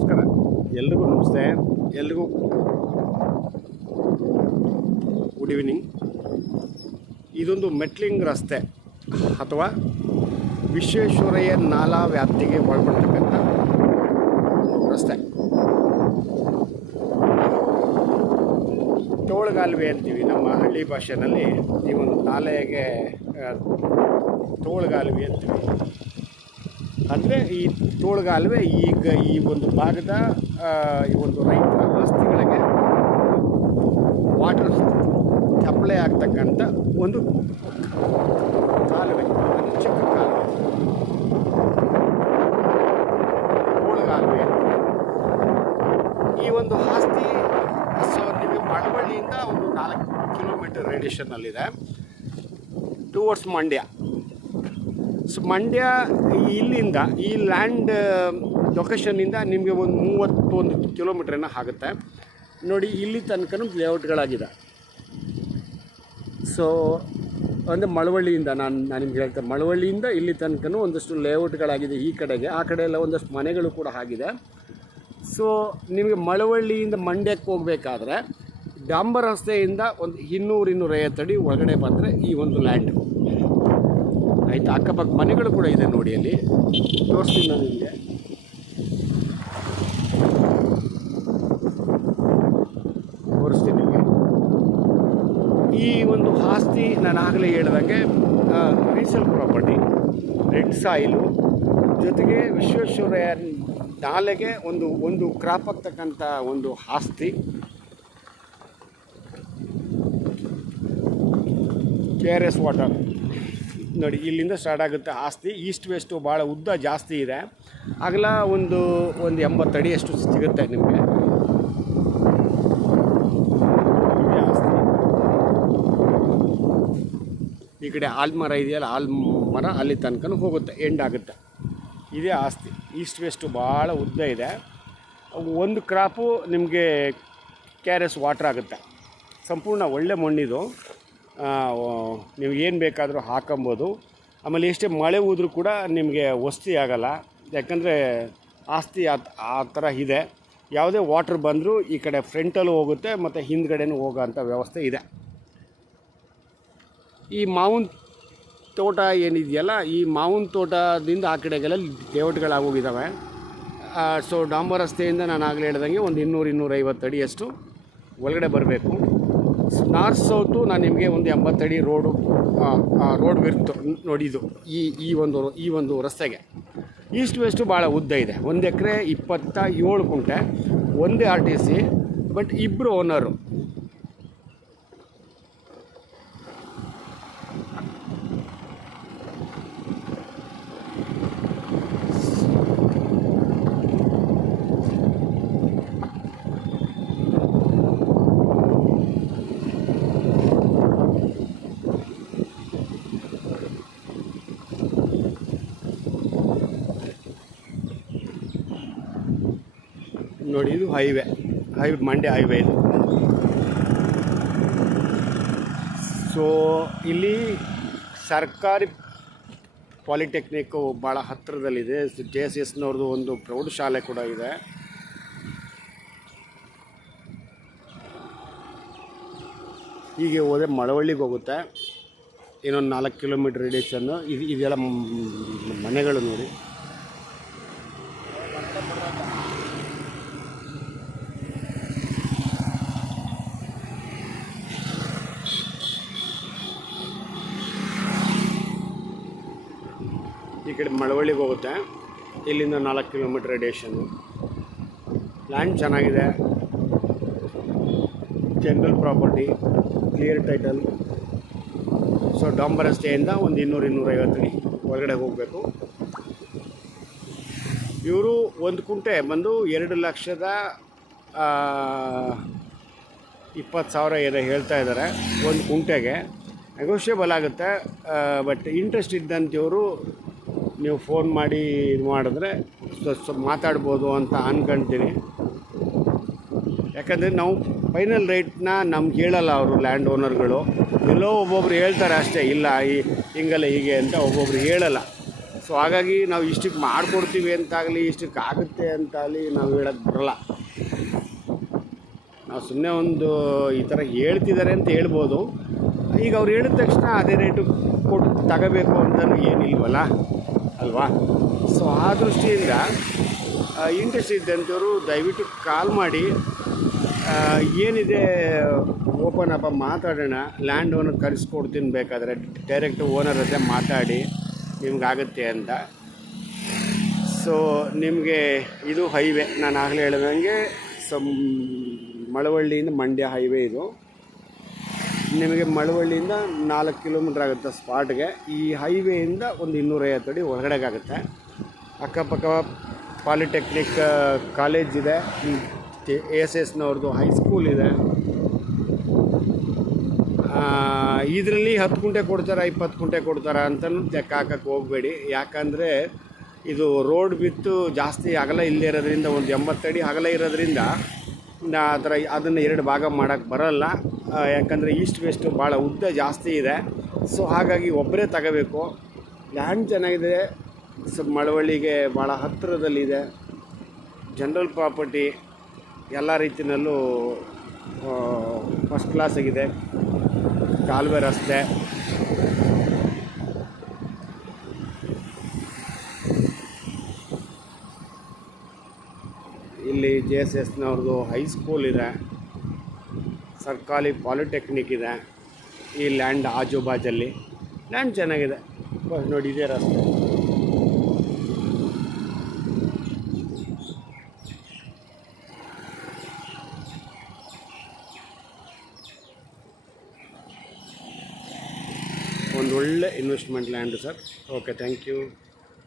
ನಮಸ್ಕಾರ, ಎಲ್ರಿಗೂ ನಮಸ್ತೆ. ಎಲ್ರಿಗೂ ಗುಡ್ ಈವ್ನಿಂಗ್. ಇದೊಂದು ಮೆಟ್ಲಿಂಗ್ ರಸ್ತೆ ಅಥವಾ ವಿಶ್ವೇಶ್ವರಯ್ಯ ನಾಲಾ ವ್ಯಾಪ್ತಿಗೆ ಒಳಪಡ್ತಕ್ಕಂಥ ರಸ್ತೆ. ತೋಳುಗಾಲುವೆ ಅಂತೀವಿ ನಮ್ಮ ಹಳ್ಳಿ ಭಾಷೆಯಲ್ಲಿ. ಈ ಒಂದು ನಾಲೆಗೆ ತೋಳುಗಾಲುವೆ ಅಂತೀವಿ. ಅಂದರೆ ಈ ತೋಳುಗಾಲುವೆ ಈಗ ಈ ಒಂದು ಭಾಗದ ಈ ಒಂದು ರೈತರ ಆಸ್ತಿಗಳಿಗೆ ವಾಟರ್ ಸಪ್ಲೈ ಆಗ್ತಕ್ಕಂಥ ಒಂದು ಕಾಲುವೆ, ಅದು ಚಿಕ್ಕ ಕಾಲುವೆ, ತೋಳುಗಾಲುವೆ. ಈ ಒಂದು ಆಸ್ತಿ ನಿಮಗೆ ಮಳವಳ್ಳಿಯಿಂದ ಒಂದು 4 ಕಿಲೋಮೀಟರ್ ರೇಡಿಯೇಷನ್ನಲ್ಲಿದೆ ಟುವರ್ಡ್ಸ್ ಮಂಡ್ಯ. ಸೊ ಮಂಡ್ಯ ಇಲ್ಲಿಂದ ಈ ಲ್ಯಾಂಡ್ ಲೊಕೇಶನ್ನಿಂದ ನಿಮಗೆ ಒಂದು 31 ಕಿಲೋಮೀಟ್ರನ್ನ ಆಗುತ್ತೆ ನೋಡಿ. ಇಲ್ಲಿ ತನಕ ಲೇಔಟ್ಗಳಾಗಿದೆ. ಸೊ ಅಂದರೆ ಮಳವಳ್ಳಿಯಿಂದ ನಾನು ನಿಮ್ಗೆ ಹೇಳ್ತೇನೆ, ಮಳವಳ್ಳಿಯಿಂದ ಇಲ್ಲಿ ತನಕ ಒಂದಷ್ಟು ಲೇಔಟ್ಗಳಾಗಿದೆ. ಈ ಕಡೆಗೆ ಆ ಕಡೆ ಎಲ್ಲ ಒಂದಷ್ಟು ಮನೆಗಳು ಕೂಡ ಆಗಿದೆ. ಸೊ ನಿಮಗೆ ಮಳವಳ್ಳಿಯಿಂದ ಮಂಡ್ಯಕ್ಕೆ ಹೋಗಬೇಕಾದ್ರೆ ಡಾಂಬರ್ ರಸ್ತೆಯಿಂದ ಒಂದು 200-250 ಅಡಿ ಒಳಗಡೆ ಬಂದರೆ ಈ ಒಂದು ಲ್ಯಾಂಡು ಆಯಿತು. ಅಕ್ಕಪಕ್ಕ ಮನೆಗಳು ಕೂಡ ಇದೆ ನೋಡಿ, ಅಲ್ಲಿ ತೋರಿಸ್ತೀನಿ ನಾನು ನಿಮಗೆ. ಈ ಒಂದು ಆಸ್ತಿ ನಾನು ಆಗಲೇ ಹೇಳಿದಂಗೆ ರೀಸೇಲ್ ಪ್ರಾಪರ್ಟಿ, ರೆಡ್ ಸಾಯಿಲು ಜೊತೆಗೆ ವಿಶ್ವೇಶ್ವರಯ್ಯ ನಾಲೆಗೆ ಒಂದು ಕ್ರಾಪ್ ಆಗ್ತಕ್ಕಂಥ ಒಂದು ಆಸ್ತಿ. KRS ವಾಟರ್ ನೋಡಿ, ಇಲ್ಲಿಂದ ಸ್ಟಾರ್ಟ್ ಆಗುತ್ತೆ ಆಸ್ತಿ. ಈಸ್ಟ್ ವೆಸ್ಟು ಭಾಳ ಉದ್ದ ಜಾಸ್ತಿ ಇದೆ. ಅಗಲ ಒಂದು 80 ಅಡಿಯಷ್ಟು ಸಿಗುತ್ತೆ ನಿಮಗೆ ಆಸ್ತಿ. ಈ ಕಡೆ ಆಲ್ಮರ ಇದೆಯಲ್ಲ, ಆಲ್ಮರ ಅಲ್ಲಿ ತನಕ ಹೋಗುತ್ತೆ, ಎಂಡ್ ಆಗುತ್ತೆ. ಇದೇ ಆಸ್ತಿ. ಈಸ್ಟ್ ವೆಸ್ಟು ಭಾಳ ಉದ್ದ ಇದೆ. ಒಂದು ಕ್ರಾಪು ನಿಮಗೆ KRS ವಾಟರ್ ಆಗುತ್ತೆ. ಸಂಪೂರ್ಣ ಒಳ್ಳೆ ಮಣ್ಣಿದು, ನೀವು ಏನು ಬೇಕಾದರೂ ಹಾಕೊಬೋದು. ಆಮೇಲೆ ಎಷ್ಟೇ ಮಳೆ ಹೋದ್ರೂ ಕೂಡ ನಿಮಗೆ ವಸ್ತಿ ಆಗೋಲ್ಲ, ಯಾಕಂದರೆ ಆಸ್ತಿ ಆ ಥರ ಇದೆ. ಯಾವುದೇ ವಾಟ್ರ್ ಬಂದರೂ ಈ ಕಡೆ ಫ್ರಂಟಲ್ಲೂ ಹೋಗುತ್ತೆ ಮತ್ತು ಹಿಂದ್ಗಡೆನೂ ಹೋಗೋ ಅಂಥ ವ್ಯವಸ್ಥೆ ಇದೆ. ಈ ಮಾವಿನ ತೋಟ ಏನಿದೆಯಲ್ಲ, ಈ ಮಾವಿನ ತೋಟದಿಂದ ಆ ಕಡೆಗೆಲ್ಲ ಲೇಔಟ್ಗಳಾಗೋಗಿದ್ದಾವೆ. ಸೊ ಡಾಂಬರ್ ರಸ್ತೆಯಿಂದ ನಾನು ಆಗಲೇ ಹೇಳ್ದಂಗೆ ಒಂದು 200-250 ಅಡಿಯಷ್ಟು ಒಳಗಡೆ ಬರಬೇಕು. ನಾರ್ತ್ ಸೌತು ನಾನು ನಿಮಗೆ ಒಂದು 80 ಅಡಿ ರೋಡ್ ವಿರ್ತು ನೋಡಿದ್ದು ಈ ಒಂದು ರಸ್ತೆಗೆ. ಈಸ್ಟ್ ವೆಸ್ಟು ಭಾಳ ಉದ್ದ ಇದೆ. 1 ಎಕರೆ 27 ಗುಂಟೆ, ಒಂದೇ RTC, ಬಟ್ ಇಬ್ಬರು ಓನರು. ನೋಡಿ, ಇದು ಹೈವೇ ಮಂಡ್ಯ ಹೈವೇ ಇದು. ಸೊ ಇಲ್ಲಿ ಸರ್ಕಾರಿ ಪಾಲಿಟೆಕ್ನಿಕ್ಕು ಭಾಳ ಹತ್ತಿರದಲ್ಲಿದೆ. JSSನವ್ರದ್ದು ಒಂದು ಪ್ರೌಢಶಾಲೆ ಕೂಡ ಇದೆ. ಹೀಗೆ ಹೋದರೆ ಮಳವಳ್ಳಿಗೆ ಹೋಗುತ್ತೆ, ಇನ್ನೊಂದು 4 ಕಿಲೋಮೀಟ್ರ್ ರೇಡಿಯೇಷನ್ನು. ಇದೆಲ್ಲ ಮನೆಗಳು ನೋಡಿ. ಈ ಕಡೆ ಮಳವಳ್ಳಿಗೆ ಹೋಗುತ್ತೆ, ಇಲ್ಲಿಂದ 4 ಕಿಲೋಮೀಟ್ರ್ ರೇಡಿಯೇಷನ್ನು. ಲ್ಯಾಂಡ್ ಚೆನ್ನಾಗಿದೆ, general property, clear title. So ಡಾಂಬರ್ ರಸ್ತೆಯಿಂದ ಒಂದು 200-250 ಅಡಿ ಒಳಗಡೆ ಹೋಗಬೇಕು. ಇವರು ಒಂದು ಕುಂಟೆ ಬಂದು 2,20,000 ಏನೋ ಹೇಳ್ತಾ ಇದ್ದಾರೆ ಒಂದು ಕುಂಟೆಗೆ. ನೆಗೋಷಿಯಬಲ್ ಆಗುತ್ತೆ, ಬಟ್ ಇಂಟ್ರೆಸ್ಟ್ ಇದ್ದಂಥವರು ನೀವು ಫೋನ್ ಮಾಡಿ ಇದು ಮಾಡಿದ್ರೆ ಮಾತಾಡ್ಬೋದು ಅಂತ ಅಂದ್ಕೊಳ್ತೀನಿ. ಯಾಕಂದರೆ ನಾವು ಫೈನಲ್ ರೇಟ್ನ ನಮ್ಗೆ ಹೇಳಲ್ಲ ಅವರು ಲ್ಯಾಂಡ್ ಓನರ್ಗಳು. ಎಲ್ಲೋ ಒಬ್ಬೊಬ್ರು ಹೇಳ್ತಾರೆ ಅಷ್ಟೇ, ಇಲ್ಲ ಹಿಂಗಲ್ಲ ಹೀಗೆ ಅಂತ ಒಬ್ಬೊಬ್ರು ಹೇಳಲ್ಲ. ಸೊ ಸೊ ಹಾಗಾಗಿ ನಾವು ಇಷ್ಟಕ್ಕೆ ಮಾಡಿಕೊಡ್ತೀವಿ ಅಂತಾಗಲಿ ಇಷ್ಟಕ್ಕೆ ಆಗುತ್ತೆ ಅಂತಾಗಲಿ ನಾವು ಹೇಳೋಕ್ಕೆ ಬರಲ್ಲ. ನಾವು ಸುಮ್ಮನೆ ಒಂದು ಈ ಥರ ಹೇಳ್ತಿದ್ದಾರೆ ಅಂತ ಹೇಳ್ಬೋದು. ಈಗ ಅವ್ರು ಹೇಳಿದ ತಕ್ಷಣ ಅದೇ ರೇಟು ಕೊಟ್ಟು ತಗೋಬೇಕು ಅಂತಲೂ ಏನಿಲ್ವಲ್ಲ ಅಲ್ವಾ. ಸೊ ಆ ದೃಷ್ಟಿಯಿಂದ ಇಂಟ್ರೆಸ್ಟ್ ಇದ್ದಂಥವ್ರು ದಯವಿಟ್ಟು ಕಾಲ್ ಮಾಡಿ, ಏನಿದೆ ಓಪನ್ ಅಪ್ ಮಾತಾಡೋಣ. ಲ್ಯಾಂಡ್ ಓನರ್ ಕಳಿಸ್ಕೊಡ್ತೀನಿ, ಬೇಕಾದರೆ ಡೈರೆಕ್ಟ್ ಓನರ್ ಹತ್ರ ಮಾತಾಡಿ ನಿಮ್ಗಾಗುತ್ತೆ ಅಂತ. ಸೊ ನಿಮಗೆ ಇದು ಹೈವೇ, ನಾನು ಆಗಲೇ ಹೇಳಿದಂಗೆ ಮಳವಳ್ಳಿಯಿಂದ ಮಂಡ್ಯ ಹೈವೇ ಇದು. ನಿಮಗೆ ಮಳವಳ್ಳಿಯಿಂದ 4 ಕಿಲೋಮೀಟ್ರ್ ಆಗುತ್ತೆ ಸ್ಪಾಟ್ಗೆ. ಈ ಹೈವೇಯಿಂದ ಒಂದು 250 ಅಡಿ ಒಳಗಡೆಗೆ ಆಗುತ್ತೆ. ಅಕ್ಕಪಕ್ಕ ಪಾಲಿಟೆಕ್ನಿಕ್ ಕಾಲೇಜ್ ಇದೆ, ASSನವ್ರದ್ದು ಹೈಸ್ಕೂಲ್ ಇದೆ. ಇದರಲ್ಲಿ 10 ಗುಂಟೆ ಕೊಡ್ತಾರಾ 20 ಗುಂಟೆ ಕೊಡ್ತಾರಾ ಅಂತಲೂ ಲೆಕ್ಕ ಹಾಕಕ್ಕೆ ಹೋಗಬೇಡಿ. ಯಾಕಂದರೆ ಇದು ರೋಡ್ ಬಿತ್ತು ಜಾಸ್ತಿ ಅಗಲ ಇಲ್ಲದೆ ಇರೋದ್ರಿಂದ, ಒಂದು 80 ಅಡಿ ಅಗಲ ಇರೋದ್ರಿಂದ ಆ ಥರ ಅದನ್ನು 2 ಭಾಗ ಮಾಡೋಕ್ಕೆ ಬರೋಲ್ಲ. ಯಾಕಂದರೆ ಈಸ್ಟ್ ವೆಸ್ಟು ಭಾಳ ಉದ್ದ ಜಾಸ್ತಿ ಇದೆ. ಸೊ ಹಾಗಾಗಿ ಒಬ್ಬರೇ ತಗೋಬೇಕು. ಲ್ಯಾಂಡ್ ಚೆನ್ನಾಗಿದೆ, ಮಳವಳ್ಳಿಗೆ ಭಾಳ ಹತ್ತಿರದಲ್ಲಿದೆ, ಜನರಲ್ ಪ್ರಾಪರ್ಟಿ ಎಲ್ಲ ರೀತಿಯಲ್ಲೂ ಫಸ್ಟ್ ಕ್ಲಾಸ್ ಆಗಿದೆ. ಕಾಲುವೆ ರಸ್ತೆ, ಇಲ್ಲಿ JSSನವ್ರದ್ದು ಹೈಸ್ಕೂಲ್ ಇದೆ, ಸರ್ಕಾರಿ ಪಾಲಿಟೆಕ್ನಿಕ್ ಇದೆ. ಈ ಲ್ಯಾಂಡ್ ಆಜುಬಾಜಲ್ಲಿ ಲ್ಯಾಂಡ್ ಚೆನ್ನಾಗಿದೆ ನೋಡಿ, ಇದೇ ರಸ್ತೆ. ಒಂದು ಒಳ್ಳೆ investment land sir. Okay, thank you.